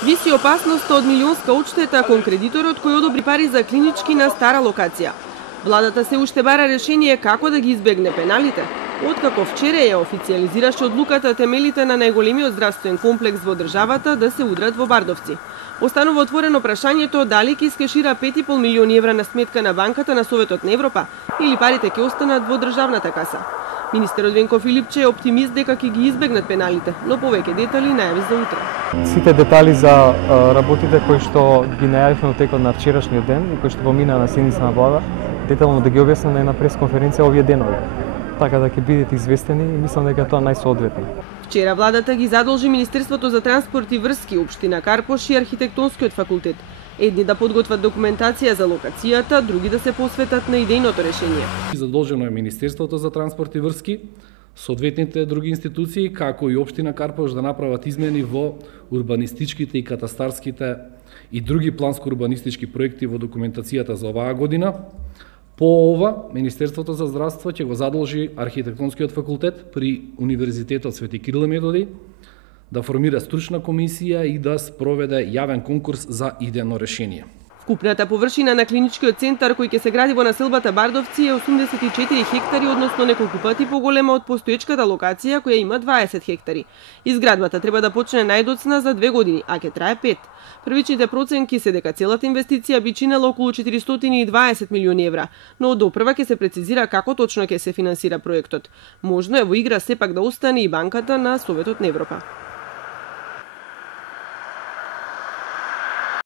Виси опасноста од милионска одштета кон кредиторот кој одобри пари за клинички на стара локација. Владата се уште бара решение како да ги избегне пеналите. Откако вчера ја официализираше одлуката темелите на најголемиот здравствен комплекс во државата да се удрат во Бардовци. Останува отворено прашањето дали ќе искешира 5,5 милиони евра на сметка на банката на Советот на Европа или парите ќе останат во државната каса. Министерот Венко Филипче е оптимист дека ќе ги избегнат пеналите, но повеќе детали најави за утре. Сите детали за работите кои што ги најавивме во текот на вчерашниот ден и кои што помина на седница на влада, детално да ги објаснам на една пресконференција овие денови. Така да ќе бидете известени и мислам дека тоа најсоодветно. Вчера владата ги задолжи Министерството за транспорт и врски, Општина Карпош и Архитектонскиот факултет. Едни да подготват документација за локацијата, други да се посветат на идејното решение. Задолжено е Министерството за транспорт и врски, соодветните други институции, како и Општина Карпош да направат измени во урбанистичките и катастарските и други планско-урбанистички проекти во документацијата за оваа година. По ова, Министерството за здравство ќе го задолжи Архитектонскиот факултет при Универзитетот Свети Кирил и Методи да формира стручна комисија и да спроведе јавен конкурс за идејно решение. Вкупната површина на клиничкиот центар кој ќе се гради во населбата Бардовци е 84 хектари, односно неколку пати поголема од постоечката локација која има 20 хектари. Изградбата треба да почне најдоцна за 2 години, а ќе трае 5. Првичните проценки се дека целата инвестиција би чинела околу 420 милиони евра, но допрва ќе се прецизира како точно ќе се финансира проектот. Можно е во игра сепак да остане и банката на Советот на Европа.